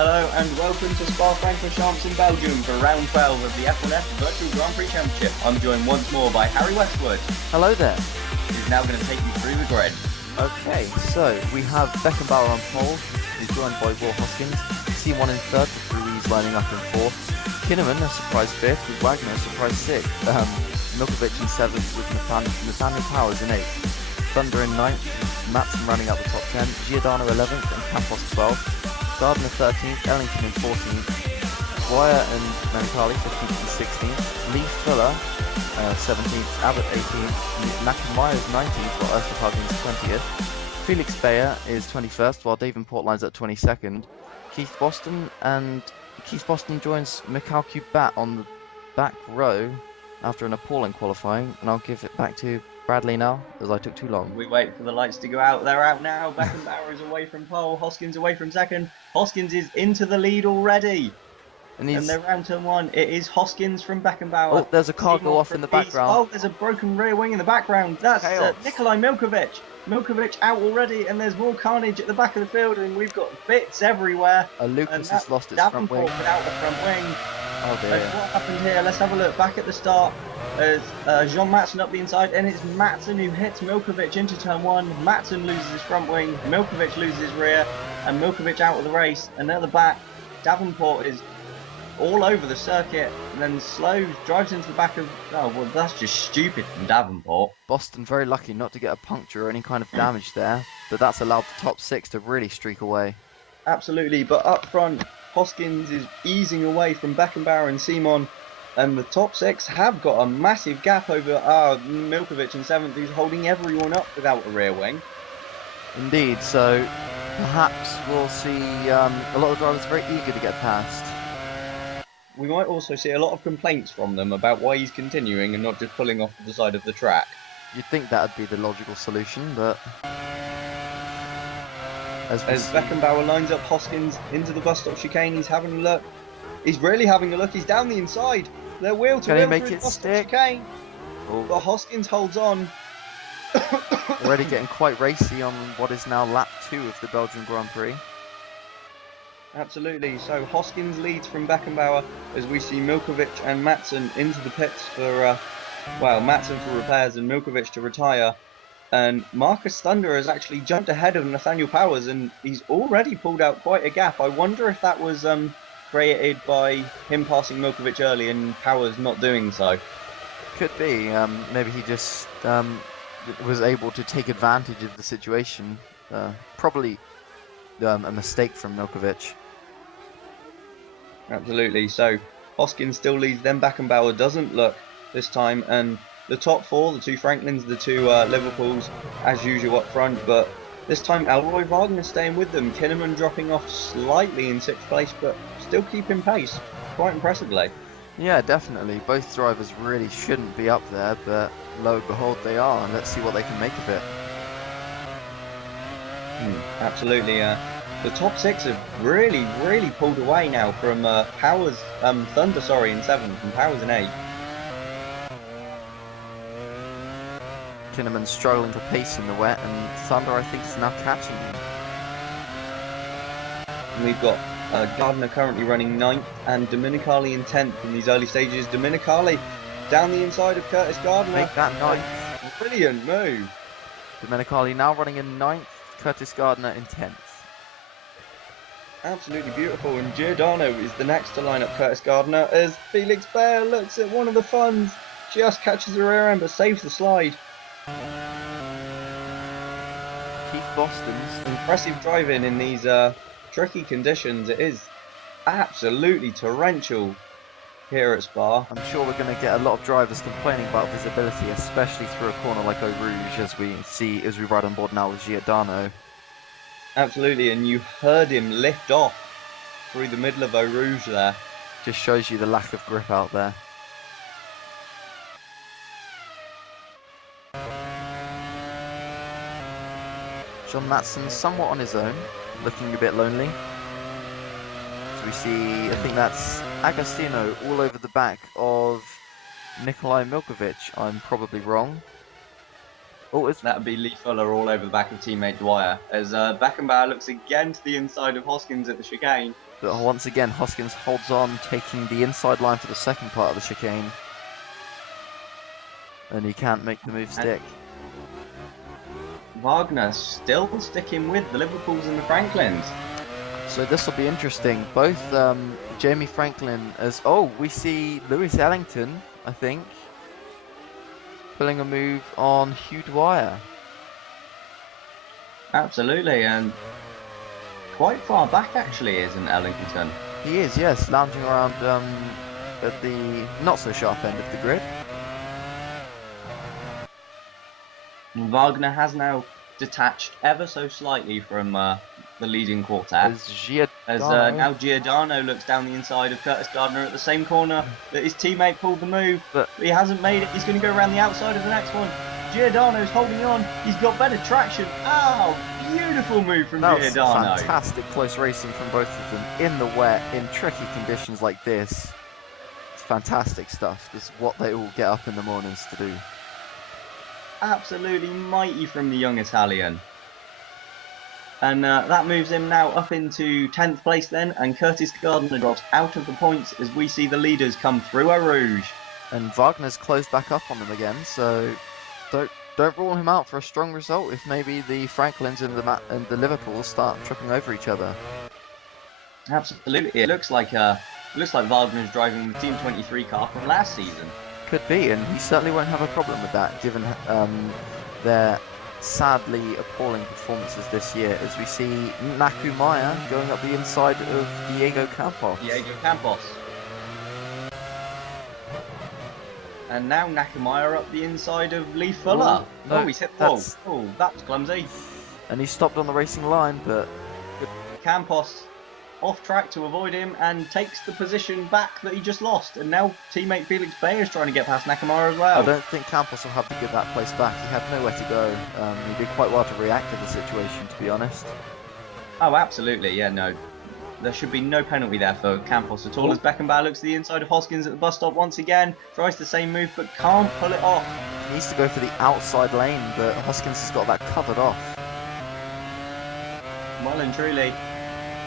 Hello and welcome to Spa-Francorchamps in Belgium for round 12 of the F1F Virtual Grand Prix Championship. I'm joined once more by Harry Westwood. Hello there. Who's now going to take you through the grid. Okay, so we have Beckenbauer on pole, who's joined by Will Hoskins, C1 in third with Prix lining up in fourth, Kinnaman a surprise fifth with Wagner a surprise sixth, Milkovic in seventh with Nathaniel Powers in eighth, Thunder in ninth, Matson running up the top 10, Giordano 11th and Campos 12th, Gardner 13th, Ellington in 14th, Dwyer and Menicali 15th and 16th, Lee Fuller 17th, Abbott 18th, Nakamura's 19th while Osterhagen's 20th, Felix Bayer is 21st while David Portline's at 22nd, Keith Boston joins Mikhail Bat on the back row after an appalling qualifying, and I'll give it back to Bradley now, as I took too long. We wait for the lights to go out. They're out now. Beckenbauer is away from pole. Hoskins away from second. Hoskins is into the lead already. And they're round turn one. It is Hoskins from Beckenbauer. Oh, there's a car go off in the background. Oh, there's a broken rear wing in the background. That's Nikolai Milkovic. Milkovic out already, and there's more carnage at the back of the field, and we've got bits everywhere. Lucas has lost its front wing. Without the front wing. Oh dear. What happened here? Let's have a look. Back at the start, there's Jean Matson up the inside, and it's Matson who hits Milkovic into turn one. Matson loses his front wing, Milkovic loses his rear, and Milkovic out of the race. And at the back, Davenport is all over the circuit, and then slows, drives into the back of... Oh, well, that's just stupid from Davenport. Boston very lucky not to get a puncture or any kind of damage there, but that's allowed the top six to really streak away. Absolutely, but up front, Hoskins is easing away from Beckenbauer and Simon, and the top six have got a massive gap over Milkovic in seventh, who's holding everyone up without a rear wing. Indeed, so perhaps we'll see a lot of drivers very eager to get past. We might also see a lot of complaints from them about why he's continuing and not just pulling off to the side of the track. You'd think that would be the logical solution, but... As Beckenbauer lines up Hoskins into the bus stop chicane, he's having a look. He's really having a look. He's down the inside. They're wheel to wheel through the bus stop chicane. Oh. But Hoskins holds on. Already getting quite racy on what is now lap 2 of the Belgian Grand Prix. Absolutely. So Hoskins leads from Beckenbauer as we see Milkovic and Matson into the pits for, Matson for repairs and Milkovic to retire. And Marcus Thunder has actually jumped ahead of Nathaniel Powers, and he's already pulled out quite a gap. I wonder if that was created by him passing Milkovic early and Powers not doing so. Could be. Maybe he just was able to take advantage of the situation. Probably a mistake from Milkovic. Absolutely. So Hoskins still leads, then Beckenbauer doesn't look this time, and the top four, the two Franklins, the two Liverpools, as usual up front, but this time Elroy Wagner staying with them. Kinnaman dropping off slightly in sixth place, but still keeping pace quite impressively. Yeah, definitely. Both drivers really shouldn't be up there, but lo and behold they are, and let's see what they can make of it. Absolutely. The top six have really pulled away now from Powers, Thunder, in seventh, and Powers in eighth. Kinnaman struggling to pace in the wet, and Thunder I think is now catching him. And we've got Gardner currently running 9th and Dominicali in 10th in these early stages. Dominicali down the inside of Curtis Gardner. Make that 9th. Brilliant move. Dominicali now running in 9th, Curtis Gardner in 10th. Absolutely beautiful, and Giordano is the next to line up Curtis Gardner as Felix Bayer looks at one of the funds, just catches the rear end but saves the slide. Keith Boston's impressive driving in these tricky conditions. It is absolutely torrential here at Spa. I'm sure we're going to get a lot of drivers complaining about visibility, especially through a corner like Eau Rouge, as we ride on board now with Giordano. Absolutely, and you heard him lift off through the middle of Eau Rouge there. Just shows you the lack of grip out there. John Matson somewhat on his own, looking a bit lonely. So we see, I think that's Agostino all over the back of Nikolai Milkovic. I'm probably wrong. Oh, that would be Lee Fuller all over the back of teammate Dwyer. As Beckenbauer looks again to the inside of Hoskins at the chicane. But once again, Hoskins holds on, taking the inside line for the second part of the chicane. And he can't make the move stick. Wagner still sticking with the Liverpools and the Franklins. So this will be interesting. Both Jamie Franklin as... Oh, we see Lewis Ellington, I think, pulling a move on Hugh Dwyer. Absolutely, and quite far back actually, isn't Ellington? He is, yes, lounging around at the not-so-sharp end of the grid. Wagner has now detached ever so slightly from the leading quartet. As now Giordano looks down the inside of Curtis Gardner at the same corner that his teammate pulled the move, but he hasn't made it. He's going to go around the outside of the next one. Giordano's holding on. He's got better traction. Oh, beautiful move from Giordano. That was fantastic close racing from both of them in the wet, in tricky conditions like this. It's fantastic stuff. It's what they all get up in the mornings to do. Absolutely mighty from the young Italian. And that moves him now up into 10th place then, and Curtis Gardner drops out of the points as we see the leaders come through Eau Rouge. And Wagner's closed back up on them again, so don't rule him out for a strong result if maybe the Franklins and the Liverpools start tripping over each other. Absolutely, it looks like Wagner's driving the Team 23 car from last season. Could be, and he certainly won't have a problem with that, given their sadly appalling performances this year, as we see Nakumaya going up the inside of Diego Campos. And now Nakumaya up the inside of Lee Fuller. No, he's hit the wall. Oh, that was clumsy. And he stopped on the racing line, but... Campos off track to avoid him and takes the position back that he just lost. And now teammate Felix Bayer is trying to get past Nakamura as well. I don't think Campos will have to give that place back. He had nowhere to go. He did quite well to react to the situation, to be honest. Oh, absolutely. Yeah, no. There should be no penalty there for Campos at all. As Beckenbauer looks to the inside of Hoskins at the bus stop once again. Tries the same move but can't pull it off. He needs to go for the outside lane, but Hoskins has got that covered off. Well and truly.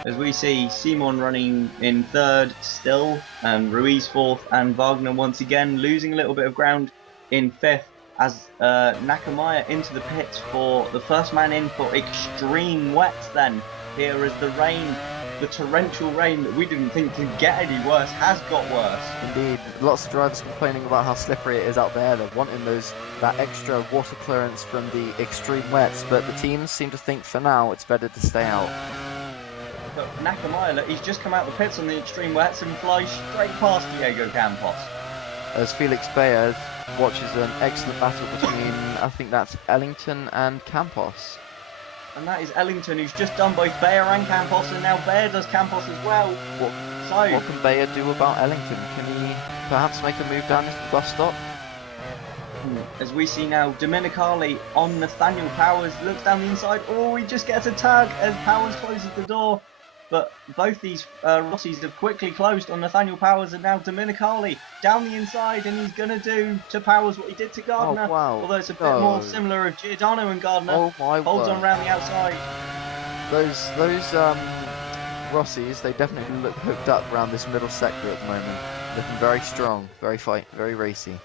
As we see Simon running in third still, and Ruiz fourth, and Wagner once again losing a little bit of ground in fifth, as Nakamaya into the pits for the first man in for extreme wets then. Here is the rain, the torrential rain that we didn't think could get any worse, has got worse. Indeed, lots of drivers complaining about how slippery it is out there. They're wanting that extra water clearance from the extreme wets, but the teams seem to think for now it's better to stay out. But Nakamaya, he's just come out the pits on the extreme wets and flies straight past Diego Campos. As Felix Bayer watches an excellent battle between, I think that's Ellington and Campos. And that is Ellington, who's just done both Bayer and Campos, and now Bayer does Campos as well. What can Bayer do about Ellington? Can he perhaps make a move down to the bus stop? As we see now, Domenicali on Nathaniel Powers, looks down the inside. Oh, he just gets a tug as Powers closes the door. But both these Rossies have quickly closed on Nathaniel Powers, and now Domenicali down the inside, and he's going to do to Powers what he did to Gardner. Oh, wow. Although it's a bit more similar of Giordano and Gardner. Oh, my holds word. on around the outside. Those Rossies, they definitely look hooked up around this middle sector at the moment. Looking very strong, very racy.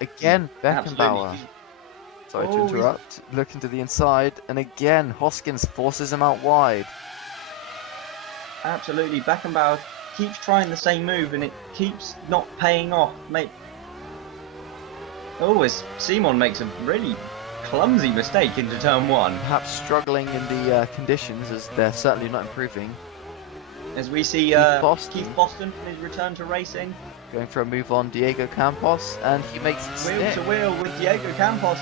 Again, Beckenbauer. Sorry to interrupt. Looking to the inside, and again, Hoskins forces him out wide. Absolutely, Beckenbauer keeps trying the same move and it keeps not paying off. As Simon makes a really clumsy mistake into turn one. Perhaps struggling in the conditions, as they're certainly not improving. As we see Keith Boston on his return to racing. Going for a move on Diego Campos, and he makes it wheel to wheel with Diego Campos.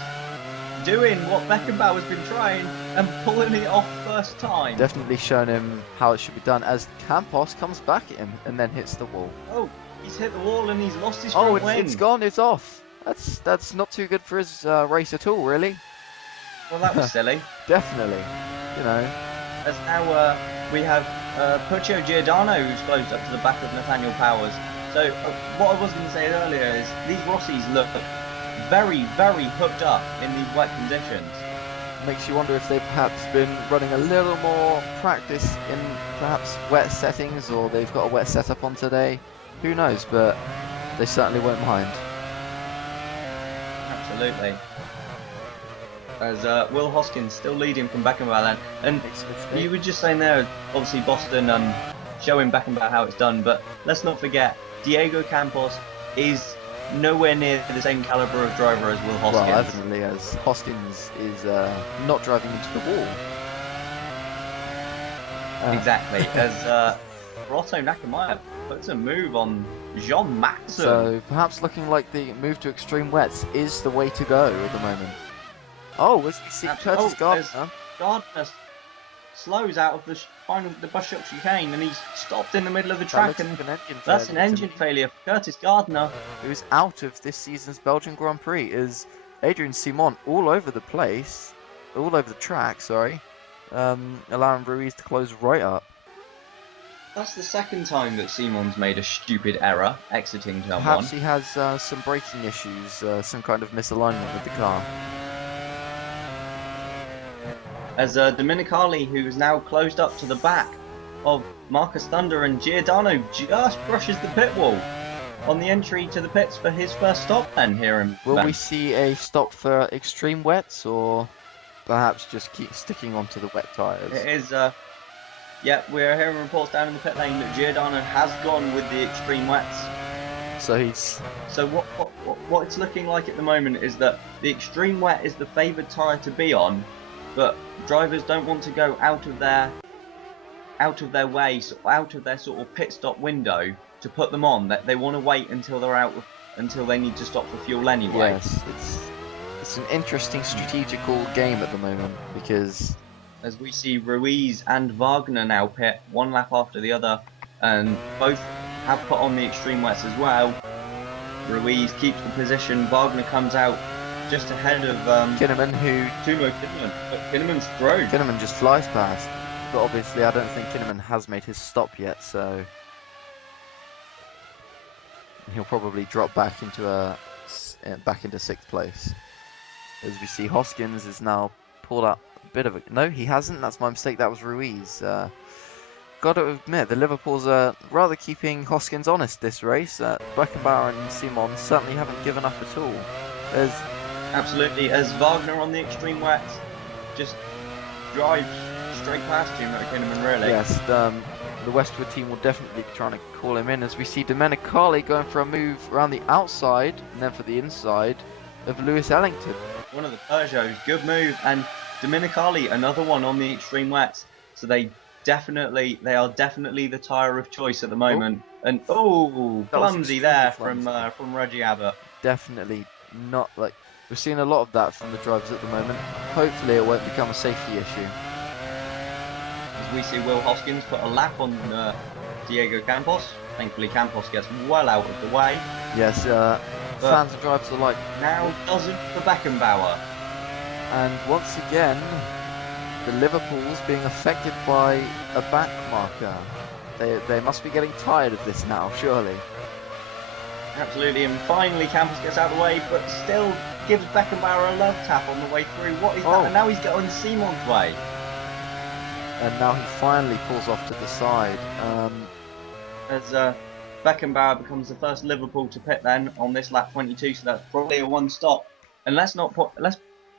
Doing what Beckenbauer's been trying and pulling it off first time. Definitely shown him how it should be done as Campos comes back at him and then hits the wall. Oh, he's hit the wall and he's lost his front wing. It's gone, it's off. That's not too good for his race at all, really. Well, that was silly. Definitely, you know. As now we have Puccio Giordano who's closed up to the back of Nathaniel Powers. So what I was going to say earlier is these Rossies look very, very hooked up in these wet conditions. makes you wonder if they've perhaps been running a little more practice in perhaps wet settings, or they've got a wet setup on today. Who knows, but they certainly won't mind. Absolutely. As Will Hoskins still leading from Beckenbauer then. And you were just saying there, obviously Boston showing Beckenbauer how it's done, but let's not forget, Diego Campos is nowhere near the same caliber of driver as Will Hoskins. Well, evidently, as Hoskins is not driving into the wall. Exactly, as Rotto Nakamaya puts a move on Jean Matson. So perhaps looking like the move to extreme wets is the way to go at the moment. Oh, as we see Curtis Gardner. Gardner slows out of the bus shop chicane, and he's stopped in the middle of the track, and that's an engine failure for Curtis Gardner, who's out of this season's Belgian Grand Prix. Is Adrian Simon all over the place, all over the track, sorry, allowing Ruiz to close right up. That's the second time that Simon's made a stupid error exiting turn 1. Perhaps he has some braking issues, some kind of misalignment with the car. As Dominicali, who is now closed up to the back of Marcus Thunder, and Giordano just brushes the pit wall on the entry to the pits for his first stop then here in Will we see a stop for extreme wets, or perhaps just keep sticking onto the wet tyres? It is, yeah, we're hearing reports down in the pit lane that Giordano has gone with the extreme wets. So what it's looking like at the moment is that the extreme wet is the favoured tyre to be on, but drivers don't want to go out of their way, out of their sort of pit stop window to put them on. That they want to wait until they're out, until they need to stop for fuel anyway. Yes, it's an interesting strategical game at the moment, because as we see Ruiz and Wagner now pit one lap after the other, and both have put on the extreme wets as well. Ruiz keeps the position. Wagner comes out just ahead of Kinnaman, but Kinnaman's thrown. Kinnaman just flies past, but obviously I don't think Kinnaman has made his stop yet, so he'll probably drop back into sixth place. As we see, Hoskins is now pulled up a bit of a... No, he hasn't. That's my mistake. That was Ruiz. Got to admit, the Liverpools are rather keeping Hoskins honest this race. Beckenbauer and Simon certainly haven't given up at all. Absolutely, as Wagner on the extreme wets just drives straight past him at Kinnaman, really. Yes, the Westwood team will definitely be trying to call him in, as we see Domenicali going for a move around the outside and then for the inside of Lewis Ellington. One of the Peugeots, good move, and Domenicali, another one on the extreme wets. So they are definitely the tyre of choice at the moment. And clumsy there from Reggie Abbott. Definitely not, like, we're seeing a lot of that from the drivers at the moment. Hopefully it won't become a safety issue. As we see Will Hoskins put a lap on Diego Campos. Thankfully Campos gets well out of the way. Yes, fans and drivers alike. Now doesn't for Beckenbauer. And once again, the Liverpools being affected by a back marker. They must be getting tired of this now, surely. Absolutely, and finally Campos gets out of the way, but still gives Beckenbauer a love tap on the way through. What is that? And now he's going Simon's way. And now he finally pulls off to the side. As Beckenbauer becomes the first Liverpool to pit then on this lap 22, so that's probably a one stop. And let's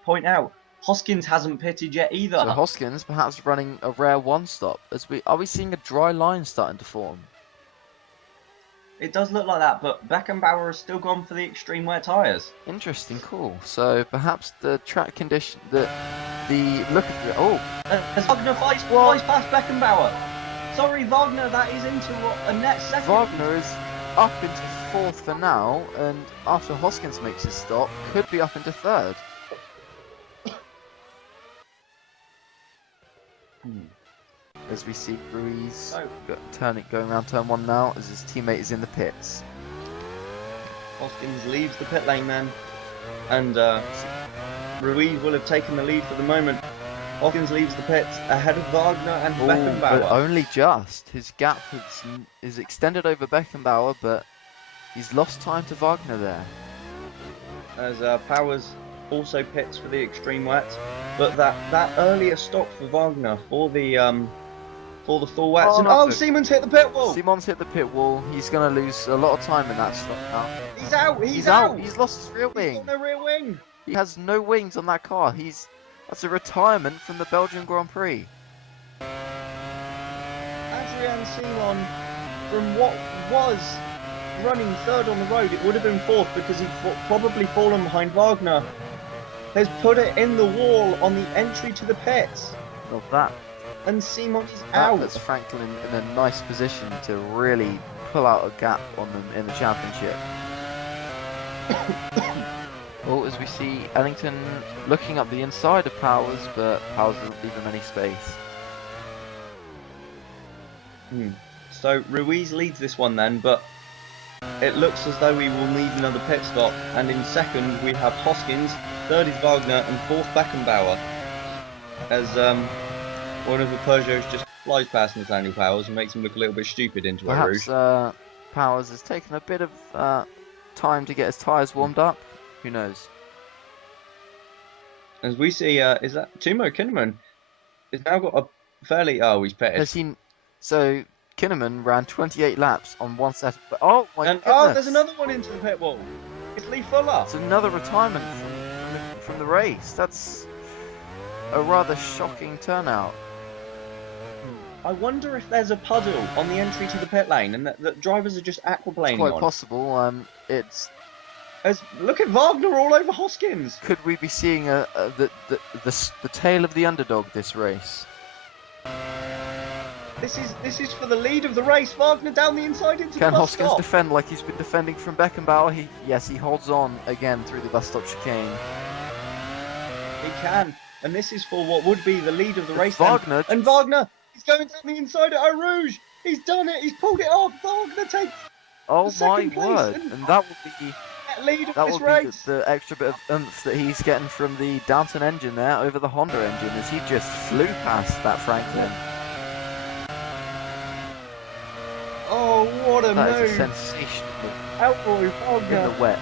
point out, Hoskins hasn't pitted yet either. So Hoskins perhaps running a rare one stop. Are we seeing a dry line starting to form? It does look like that, but Beckenbauer has still gone for the extreme wet tyres. Interesting, cool. So perhaps the track condition, the look at the... Oh! As Wagner flies past Beckenbauer. Sorry, Wagner, that is into a net second. Wagner is up into fourth for now, and after Hoskins makes his stop, could be up into third. As we see Ruiz going around turn 1 now, as his teammate is in the pits. Hoskins leaves the pit lane then, and Ruiz will have taken the lead for the moment. Hoskins leaves the pits ahead of Wagner and Beckenbauer. But only just. His gap is extended over Beckenbauer, but he's lost time to Wagner there. As Powers also pits for the extreme wets, but that earlier stop for Wagner for the full wets. Oh, And no. Simon's hit the pit wall. Simon's hit the pit wall. He's going to lose a lot of time in that stop now. He's out. He's out. He's lost his rear He's wing. got no rear wing. He has no wings on that car. That's a retirement from the Belgian Grand Prix. Adrian Simon, from what was running third on the road, it would have been fourth because he'd probably fallen behind Wagner, has put it in the wall on the entry to the pits. Well, that And Simon is That out. puts Franklin in a nice position to really pull out a gap on them in the championship. Well, as we see Ellington looking up the inside of Powers, but Powers doesn't leave him any space. So Ruiz leads this one then, but it looks as though we will need another pit stop. And in second we have Hoskins, third is Wagner, and fourth Beckenbauer. As one of the Peugeots just flies past Nathaniel Powers and makes him look a little bit stupid into a rouge. Perhaps Powers has taken a bit of time to get his tyres warmed up. Who knows? As we see, is that Timo Kinnaman? He's now got a fairly... Oh, he's pitted. So Kinnaman ran 28 laps on one set. Oh my goodness! Oh, there's another one into the pit wall. It's Lee Fuller. It's another retirement from the race. That's a rather shocking turnout. I wonder if there's a puddle on the entry to the pit lane and that drivers are just aquaplaning It's quite on. possible. Look at Wagner all over Hoskins. Could we be seeing the tail of the underdog this race? This is for the lead of the race. Wagner down the inside into Can the bus Hoskins stop. defend like he's been defending from Beckenbauer? He holds on again through the bus stop chicane. He can, and this is for what would be the lead of the race. Wagner and Wagner, he's going down the inside at Eau Rouge. He's done it. He's pulled it off. Wagner takes Oh the my second place word! and- And that would be that lead of that this would race. be the extra bit of oomph that he's getting from the Downton engine there over the Honda engine as he just flew past that Franklin. Oh, what a That is a move! sensational Elroy in Wagner, the wet.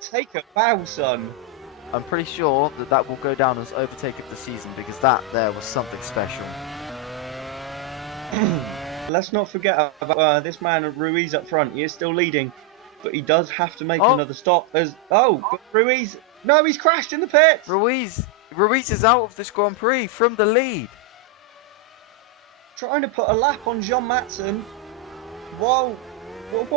take a bow, son. I'm pretty sure that will go down as overtake of the season because that there was something special. Let's not forget about this man Ruiz up front. He is still leading, but he does have to make Oh. another stop. But Ruiz, no, he's crashed in the pits. Ruiz is out of this Grand Prix from the lead. Trying to put a lap on Jean Matson. What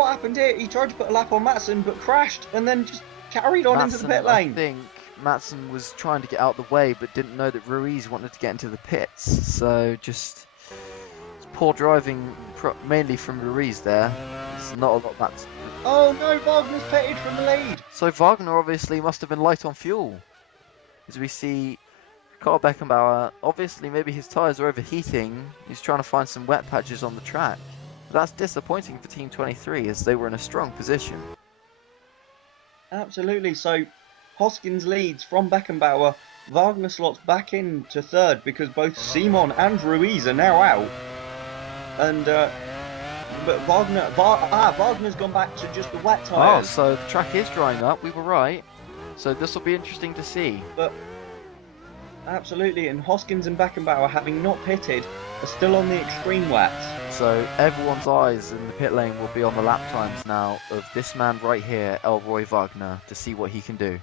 happened here? He tried to put a lap on Matson, but crashed and then just carried on into the pit lane. I think Matson was trying to get out of the way, but didn't know that Ruiz wanted to get into the pits. So just poor driving, mainly from Ruiz there. It's not a lot Matson. Oh no, Wagner's pitted from the lead. So Wagner obviously must have been light on fuel. As we see Carl Beckenbauer, obviously maybe his tyres are overheating. He's trying to find some wet patches on the track. But that's disappointing for Team 23 as they were in a strong position. Absolutely. So Hoskins leads from Beckenbauer. Wagner slots back into third because both Simon and Ruiz are now out. And but Wagner's gone back to just the wet Oh, tyres. so the track is drying up. We were right. So this will be interesting to see. But absolutely, and Hoskins and Beckenbauer, having not pitted, are still on the extreme wets. So everyone's eyes in the pit lane will be on the lap times now of this man right here, Elroy Wagner, to see what he can do.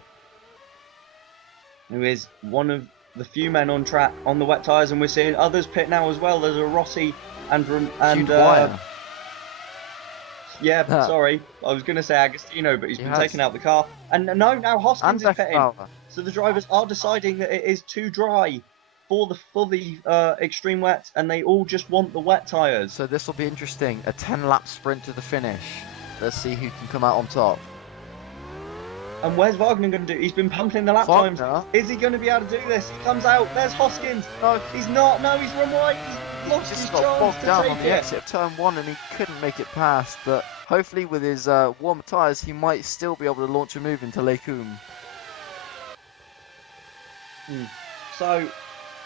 Who is one of the few men on track on the wet tyres, and we're seeing others pit now as well. There's a Rossi and Hugh Dwyer. sorry, I was going to say Agostino, but he's been has. taken out the car. And now Hoskins And is pitting. Beckenbauer. So the drivers are deciding that it is too dry for the extreme wets, and they all just want the wet tyres. So this will be interesting. A 10-lap sprint to the finish. Let's see who can come out on top. And where's Wagner going to do? He's been pumping the lap times. Wagner? Is he going to be able to do this? He comes out. There's Hoskins. No, He's not. No, he's run right. He's lost just his got chance bogged to down take on the it. exit of turn 1 and he couldn't make it past. But hopefully with his warmer tyres, he might still be able to launch a move into Les Combes. So,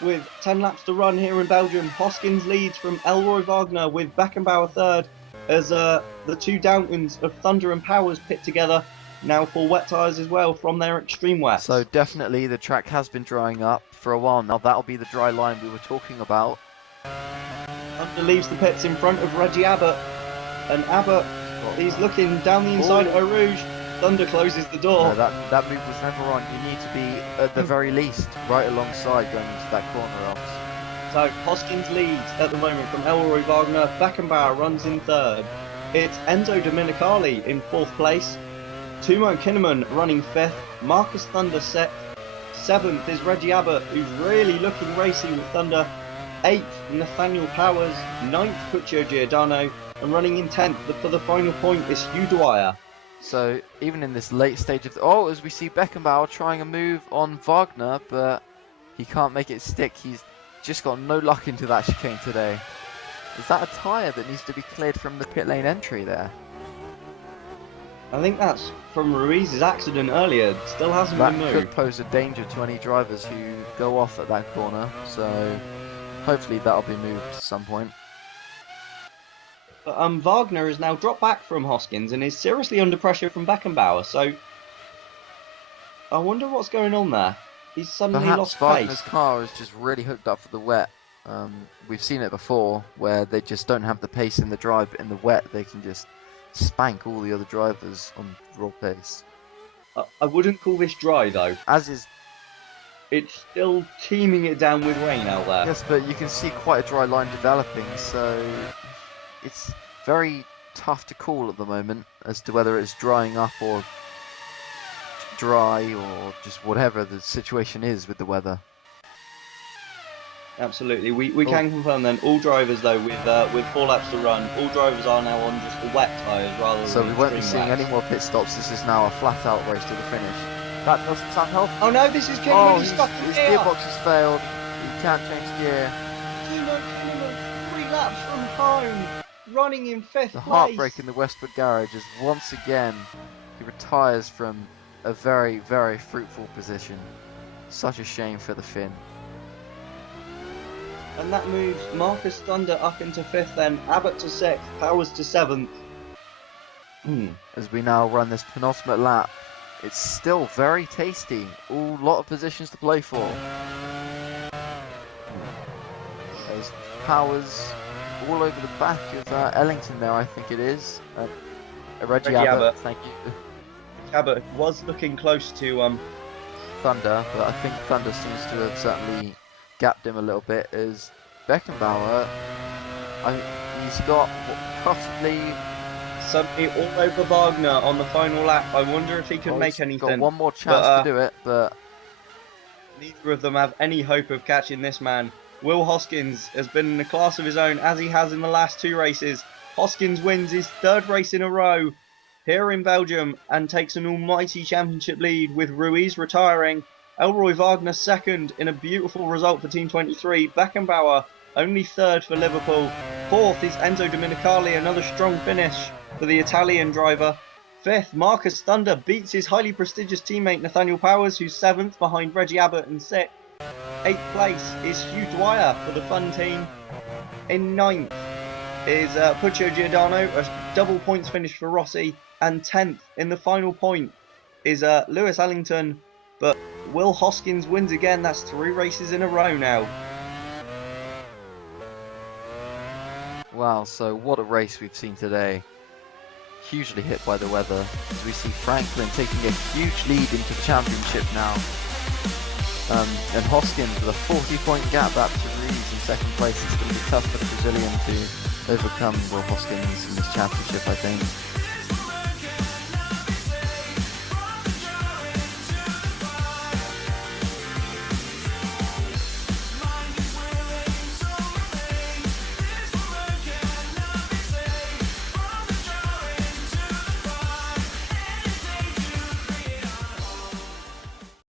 with 10 laps to run here in Belgium, Hoskins leads from Elroy Wagner with Beckenbauer third as the two Downtons of Thunder and Powers pit together. now full wet tyres as well from their extreme wet. So definitely the track has been drying up for a while now. That'll be the dry line we were talking about. Under leaves the pits in front of Reggie Abbott, and Abbott, he's looking down the inside of Eau Rouge. Thunder closes the door. No, that move was never on. You need to be, at the very least, right alongside going into that corner else. So Hoskins leads at the moment from Elroy Wagner. Beckenbauer runs in third. It's Enzo Domenicali in fourth place. Timo Kinnaman running fifth. Marcus Thunder sixth. Seventh is Reggie Abbott, who's really looking racy with Thunder. Eighth, Nathaniel Powers. Ninth, Puccio Giordano. And running in 10th for the final point is Hugh Dwyer. So even in this late stage of as we see Beckenbauer trying a move on Wagner, but he can't make it stick. He's just got no luck into that chicane today. Is that a tyre that needs to be cleared from the pit lane entry there? I think that's from Ruiz's accident earlier. It still hasn't been moved. That could pose a danger to any drivers who go off at that corner. So hopefully that'll be moved at some point. But Wagner has now dropped back from Hoskins and is seriously under pressure from Beckenbauer, so I wonder what's going on there. He's suddenly lost Perhaps Wagner's pace. car is just really hooked up for the wet. We've seen it before, where they just don't have the pace in the dry, but in the wet they can just spank all the other drivers on raw pace. I wouldn't call this dry though. As is... It's still teeming it down with rain out there. Yes, but you can see quite a dry line developing, so it's very tough to call at the moment as to whether it's drying up or dry or just whatever the situation is with the weather. Absolutely. We can confirm then all drivers though with 4 laps to run, all drivers are now on just the wet tyres rather than So we won't be extreme seeing wets. any more pit stops. This is now a flat out race to the finish. That doesn't sound healthy. Oh no, this is Kinnaman, he's stuck in his gear. gearbox has failed. He can't change gear. Timo Kinnaman, 3 laps from home, running in 5th place. The heartbreak in the Westwood garage is once again he retires from a very, very fruitful position. Such a shame for the Finn. And that moves Marcus Thunder up into 5th then, Abbott to 6th, Powers to 7th. As we now run this penultimate lap, it's still very tasty. A lot of positions to play for. There's Powers all over the back of Ellington there, I think it is. Reggie Abbott, thank you. Abbott was looking close to Thunder, but I think Thunder seems to have certainly gapped him a little bit. As Beckenbauer, he's got possibly somebody all over Wagner on the final lap. I wonder if he can make he's anything. got one more chance to do it, but neither of them have any hope of catching this man. Will Hoskins has been in a class of his own, as he has in the last 2 races. Hoskins wins his 3rd race in a row here in Belgium and takes an almighty championship lead, with Ruiz retiring. Elroy Wagner 2nd in a beautiful result for Team 23. Beckenbauer only 3rd for Liverpool. 4th is Enzo Domenicali, another strong finish for the Italian driver. 5th, Marcus Thunder beats his highly prestigious teammate Nathaniel Powers, who's 7th behind Reggie Abbott in 6th. 8th place is Hugh Dwyer for the Fun team. In 9th is Puccio Giordano, a double points finish for Rossi. And 10th in the final point is Lewis Ellington. But Will Hoskins wins again. That's 3 races in a row now. wow, so what a race we've seen today. Hugely hit by the weather, as we see Franklin taking a huge lead into the championship now. And Hoskins with a 40-point gap back to Ruiz in 2nd place. It's going to be tough for the Brazilian to overcome Will Hoskins in this championship, I think.